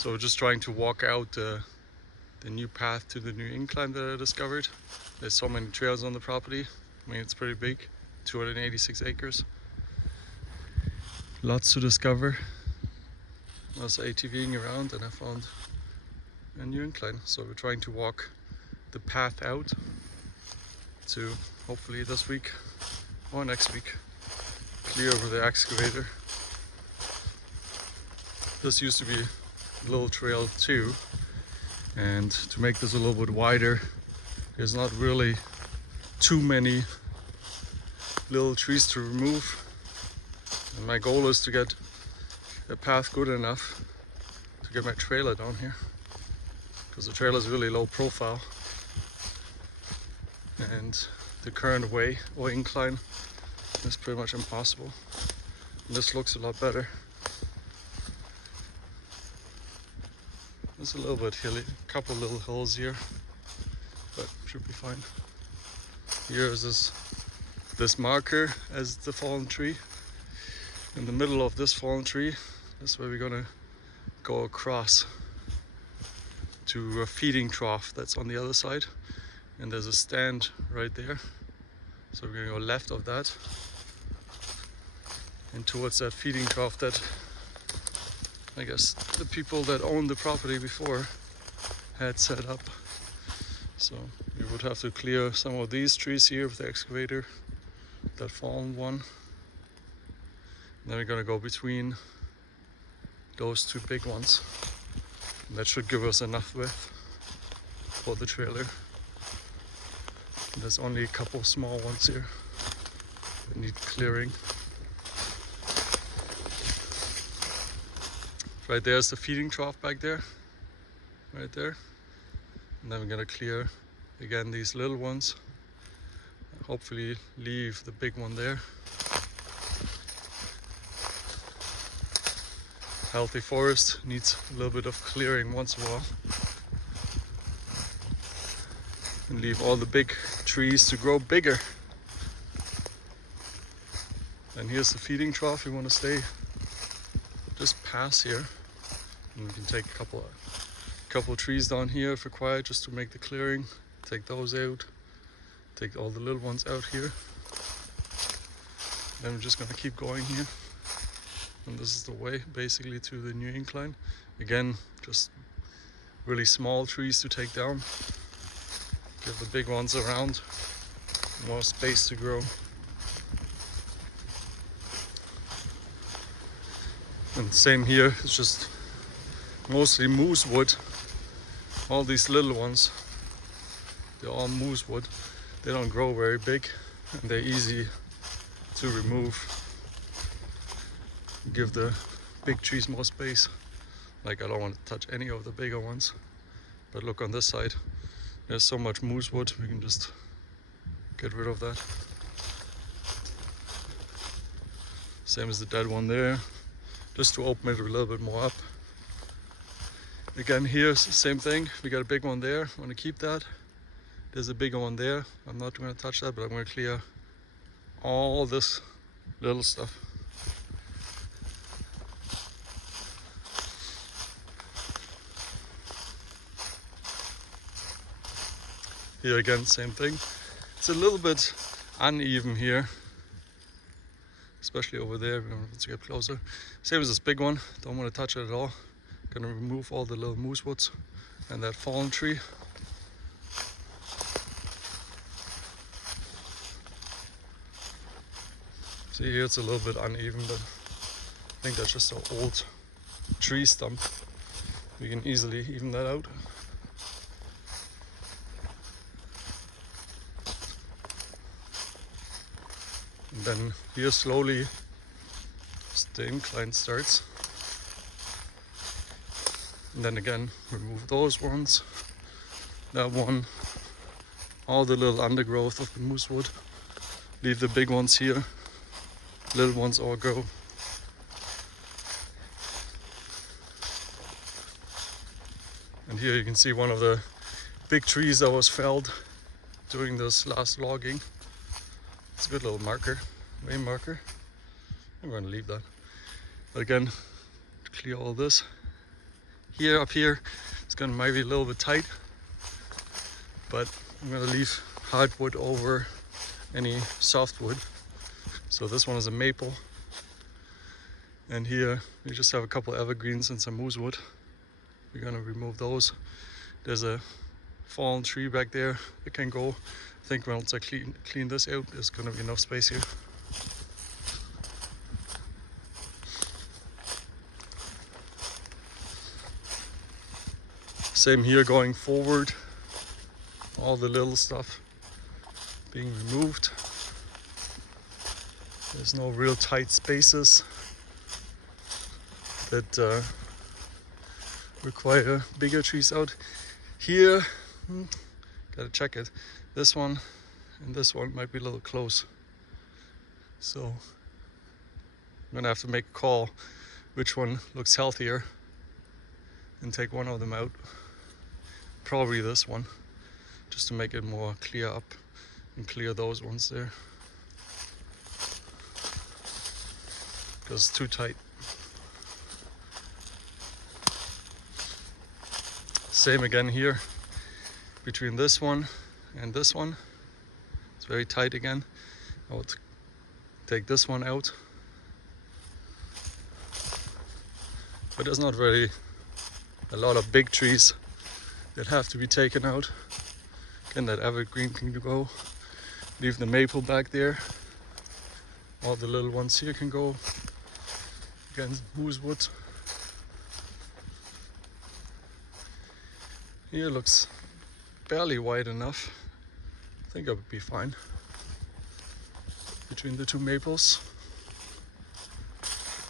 So we're just trying to walk out the new path to the new incline that I discovered. There's so many trails on the property. I mean, it's pretty big, 286 acres. Lots to discover. I was ATVing around and I found a new incline. So we're trying to walk the path out to hopefully this week or next week clear over the excavator. This used to be a little trail too, and to make this a little bit wider, there's not really too many little trees to remove, and my goal is to get the path good enough to get my trailer down here, because the trailer is really low profile and the current way or incline is pretty much impossible. And this looks a lot better. It's a little bit hilly, a couple little hills here, but should be fine. Here is this marker as the fallen tree. In the middle of this fallen tree, that's where we're gonna go across to a feeding trough that's on the other side. And there's a stand right there. So we're gonna go left of that and towards that feeding trough that I guess the people that owned the property before had set up. So we would have to clear some of these trees here with the excavator, that fallen one. And then we're gonna go between those two big ones. And that should give us enough width for the trailer. And there's only a couple small ones here that need clearing. Right there's the feeding trough back there, right there. And then we're gonna clear again these little ones. Hopefully leave the big one there. Healthy forest needs a little bit of clearing once in a while. And leave all the big trees to grow bigger. And here's the feeding trough. We want to stay just past here. And we can take a couple of trees down here if required, just to make the clearing. Take those out. Take all the little ones out here. Then we're just gonna keep going here. And this is the way basically to the new incline. Again, just really small trees to take down. Give the big ones around, more space to grow. And same here, it's just mostly moose wood. All these little ones, they're all moose wood. They don't grow very big and they're easy to remove. Give the big trees more space. Like I don't want to touch any of the bigger ones. But look on this side, there's so much moose wood, we can just get rid of that. Same as the dead one there, just to open it a little bit more up. Again, here's the same thing. We got a big one there. I want to keep that. There's a bigger one there. I'm not going to touch that, but I'm going to clear all this little stuff. Here again, same thing. It's a little bit uneven here, especially over there. Let's get closer. Same as this big one. Don't want to touch it at all. Gonna remove all the little moose woods and that fallen tree. See here, it's a little bit uneven, but I think that's just an old tree stump. We can easily even that out. And then here slowly the incline starts. And then again, remove those ones, that one, all the little undergrowth of the moose wood. Leave the big ones here, little ones all go. And here you can see one of the big trees that was felled during this last logging. It's a good little marker, way marker. I'm going to leave that. But again, to clear all this, here, up here, it's gonna maybe a little bit tight, but I'm gonna leave hardwood over any softwood. So this one is a maple, and here we just have a couple evergreens and some moosewood. We're gonna remove those. There's a fallen tree back there that can go. I think once I clean this out, there's gonna be enough space here. Same here going forward. All the little stuff being removed. There's no real tight spaces that require bigger trees out. Here, gotta check it. This one and this one might be a little close. So I'm gonna have to make a call which one looks healthier and take one of them out. Probably this one, just to make it more clear up and clear those ones there, because it's too tight. Same again here between this one and this one. It's very tight again. I would take this one out, but there's not really a lot of big trees that have to be taken out. Again, that evergreen can go. Leave the maple back there. All the little ones here can go. Again, moosewood. Here looks barely wide enough. I think I would be fine between the two maples.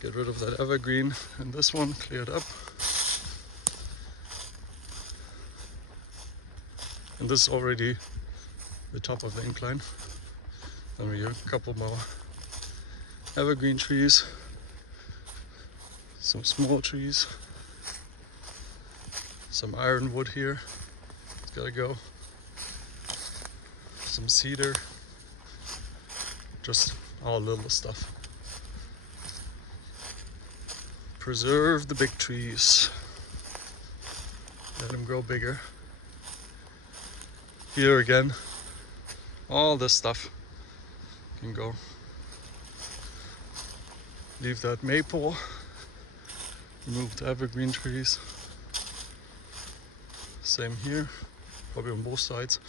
Get rid of that evergreen, and this one cleared up. And this is already the top of the incline. Then we have a couple more evergreen trees, some small trees, some ironwood here, it's gotta go, some cedar, just all little stuff. Preserve the big trees, let them grow bigger. Here again, all this stuff can go. Leave that maple, remove the evergreen trees. Same here, probably on both sides.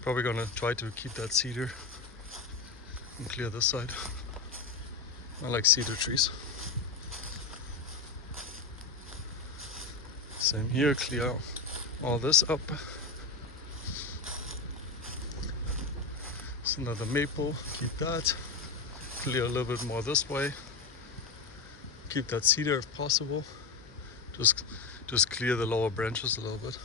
Probably gonna try to keep that cedar and clear this side. I like cedar trees. Same here, clear all this up. It's another maple, keep that. Clear a little bit more this way. Keep that cedar if possible. Just clear the lower branches a little bit.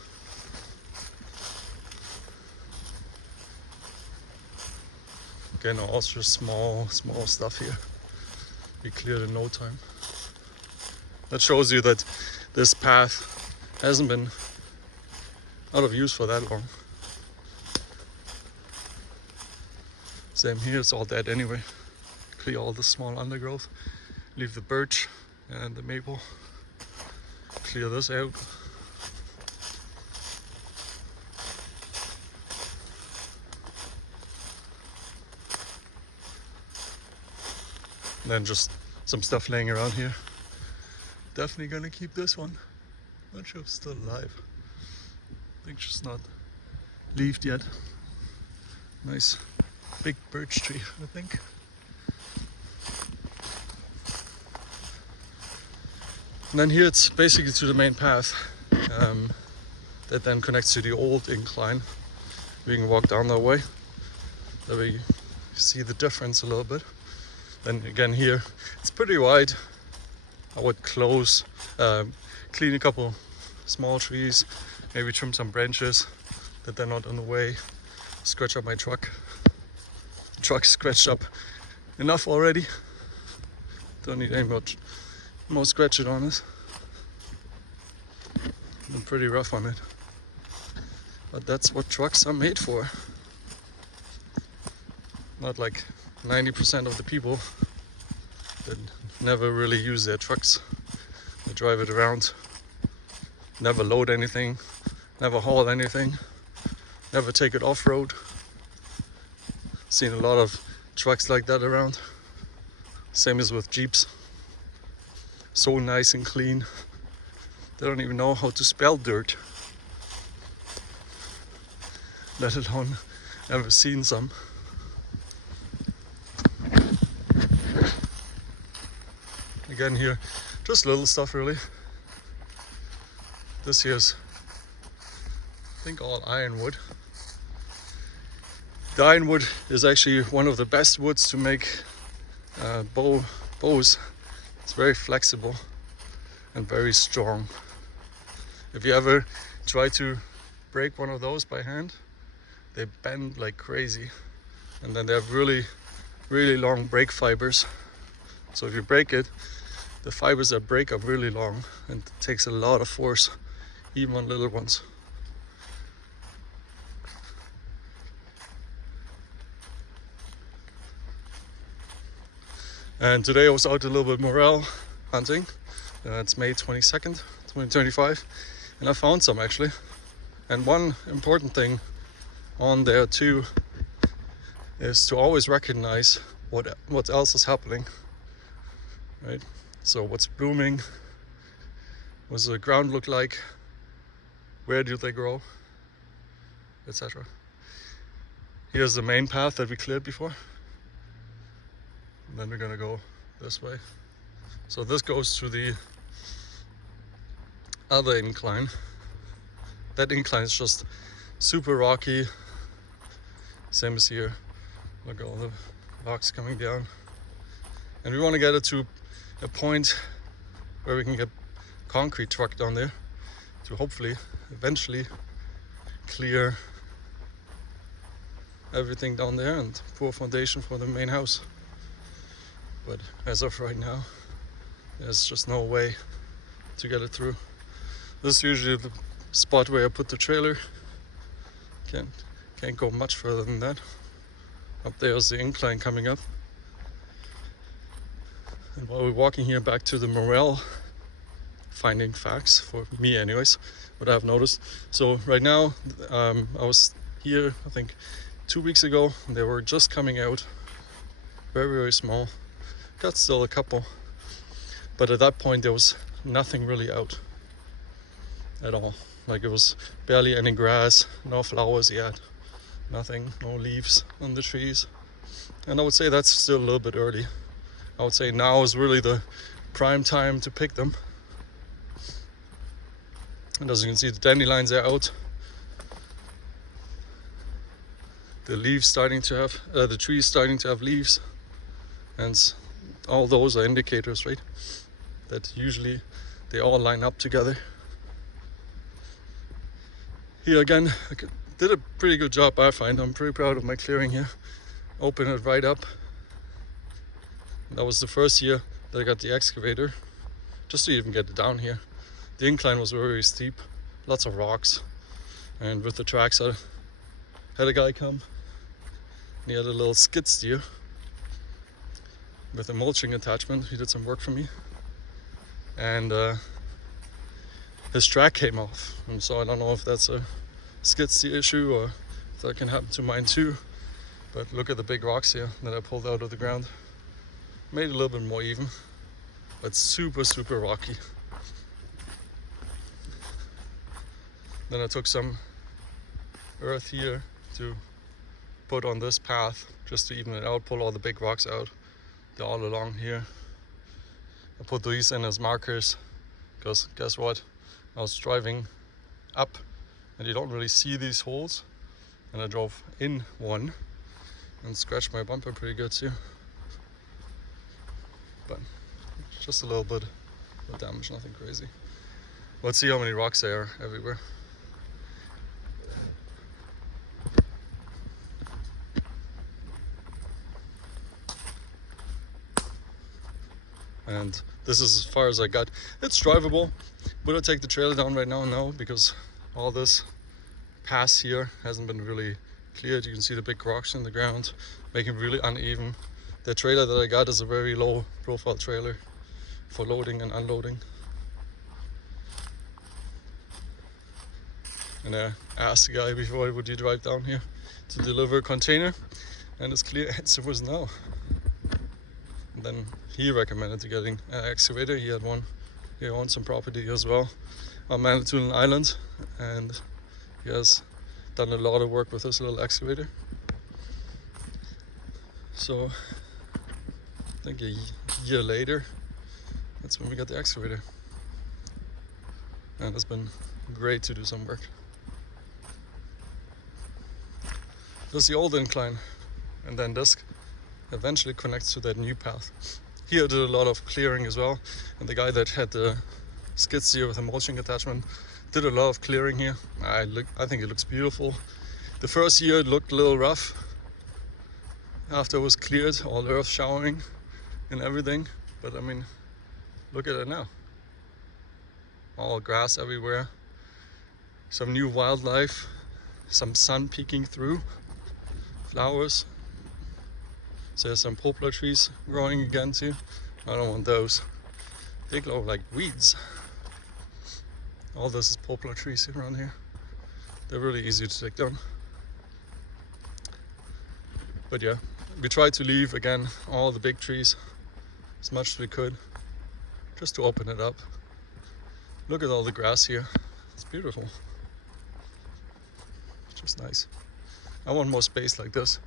Again, also small stuff here. Be cleared in no time. That shows you that this path hasn't been out of use for that long. Same here, it's all dead anyway. Clear all the small undergrowth. Leave the birch and the maple. Clear this out. And then just some stuff laying around here. Definitely gonna keep this one. Not sure if it's still alive. I think it's just not leaved yet. Nice big birch tree, I think. And then here it's basically to the main path that then connects to the old incline. We can walk down that way. That way you see the difference a little bit. Then again here, it's pretty wide. I would clean a couple small trees, maybe trim some branches that they're not in the way. Scratch up my truck. The truck's scratched up enough already. Don't need any more scratching on it. I'm pretty rough on it. But that's what trucks are made for. Not like 90% of the people that never really use their trucks. They drive it around never load anything, never haul anything, never take it off-road. Seen a lot of trucks like that around. Same as with Jeeps. So nice and clean. They don't even know how to spell dirt, let alone ever seen some. Again here, just little stuff really. This here's, I think, all ironwood. The ironwood is actually one of the best woods to make bows. It's very flexible and very strong. If you ever try to break one of those by hand, they bend like crazy, and then they have really long break fibers. So if you break it, the fibers that break are really long, and it takes a lot of force, even on little ones. And today I was out a little bit Morel hunting. It's May 22nd, 2025, and I found some actually. And one important thing on there too is to always recognize what else is happening, right? So what's blooming, what does the ground look like, where do they grow, etc. Here's the main path that we cleared before. And then we're gonna go this way. So this goes to the other incline. That incline is just super rocky. Same as here. Look at all the rocks coming down. And we want to get it to a point where we can get concrete truck down there to hopefully eventually clear everything down there and pour a foundation for the main house. But as of right now, there's just no way to get it through. This is usually the spot where I put the trailer. Can't go much further than that. Up there is the incline coming up. And while we're walking here back to the Morel, finding facts, for me anyways, what I've noticed. So right now, I was here, I think 2 weeks ago, and they were just coming out. Very small. Got still a couple. But at that point there was nothing really out at all. Like it was barely any grass, no flowers yet, nothing, no leaves on the trees. And I would say that's still a little bit early. I would say now is really the prime time to pick them. And as you can see, the dandelions are out. The leaves starting to have, the trees starting to have leaves. And all those are indicators, right? That usually they all line up together. Here again, I did a pretty good job, I find. I'm pretty proud of my clearing here. Open it right up. That was the first year that I got the excavator, just to even get it down here. The incline was very steep, lots of rocks. And with the tracks, I had a guy come. He had a little skid steer with a mulching attachment. He did some work for me. And his track came off. And so I don't know if that's a skid steer issue or if that can happen to mine too. But look at the big rocks here that I pulled out of the ground. Made it a little bit more even, but super rocky. Then I took some earth here to put on this path just to even it out, pull all the big rocks out. They're all along here. I put these in as markers because guess what? I was driving up and you don't really see these holes, and I drove in one and scratched my bumper pretty good too. But just a little bit of damage, nothing crazy. Let's see how many rocks there are everywhere. And this is as far as I got. It's drivable. Would I take the trailer down right now? No, because all this pass here hasn't been really cleared. You can see the big rocks in the ground, making it really uneven. The trailer that I got is a very low profile trailer for loading and unloading. And I asked the guy before, would you drive down here to deliver a container? And his clear answer was no. And then he recommended to getting an excavator. He had one, he owns some property as well on Manitoulin Island, and he has done a lot of work with this little excavator. So I think a year later, that's when we got the excavator. And it's been great to do some work. This is the old incline, and then this eventually connects to that new path. Here I did a lot of clearing as well, and the guy that had the skid steer with a mulching attachment did a lot of clearing here. I think it looks beautiful. The first year it looked a little rough. After it was cleared, all earth showering and everything, but I mean, look at it now. All grass everywhere, some new wildlife, some sun peeking through, flowers. So there's some poplar trees growing again too. I don't want those. They glow like weeds. All this is poplar trees around here. They're really easy to take down. But yeah, we tried to leave again all the big trees as much as we could, just to open it up. Look at all the grass here. It's beautiful. It's just nice. I want more space like this.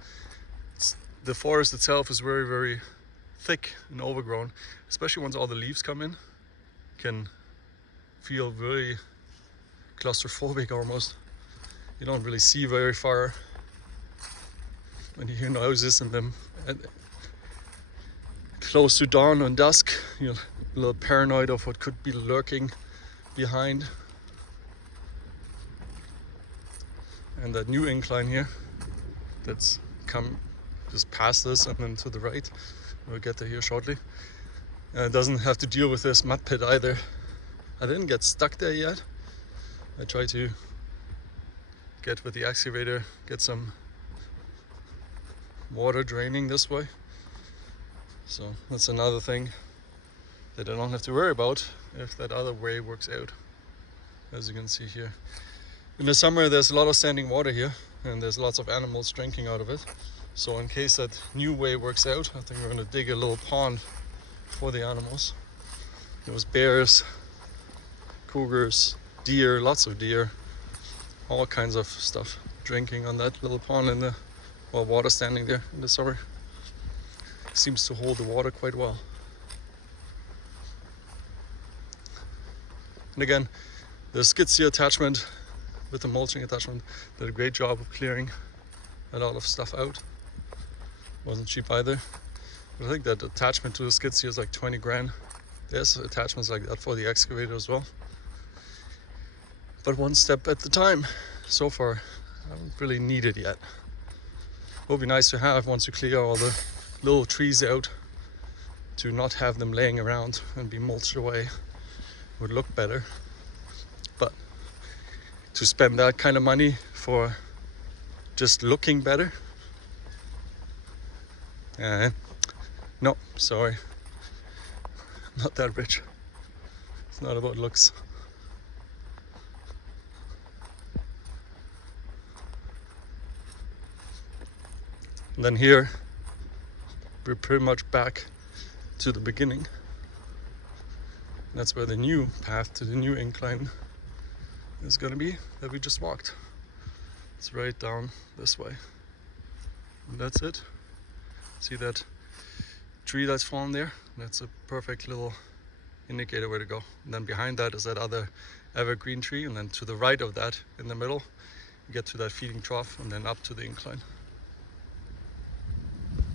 The forest itself is very, very thick and overgrown, especially once all the leaves come in. Can feel very claustrophobic almost. You don't really see very far when you hear noises and them close to dawn and dusk. You're a little paranoid of what could be lurking behind. And that new incline here that's come just past this and then to the right, we'll get to here shortly. It doesn't have to deal with this mud pit either. I didn't get stuck there yet. I tried to get with the excavator, get some water draining this way. So that's another thing that I don't have to worry about if that other way works out, as you can see here. In the summer there's a lot of standing water here, and there's lots of animals drinking out of it. So in case that new way works out, I think we're going to dig a little pond for the animals. There was bears, cougars, deer, lots of deer, all kinds of stuff drinking on that little pond in the water standing there in the summer. Seems to hold the water quite well. And again, the skid steer attachment with the mulching attachment did a great job of clearing a lot of stuff out. Wasn't cheap either. But I think that attachment to the skid steer is like 20 grand. There's attachments like that for the excavator as well. But one step at a time. So far, I don't really need it yet. It would be nice to have once you clear all the little trees out, to not have them laying around and be mulched away. It would look better. But to spend that kind of money for just looking better, no, sorry, not that rich. It's not about looks. And then here we're pretty much back to the beginning. That's where the new path to the new incline is going to be, that we just walked. It's right down this way. And that's it. See that tree that's fallen there? That's a perfect little indicator where to go. And then behind that is that other evergreen tree, and then to the right of that in the middle you get to that feeding trough, and then up to the incline.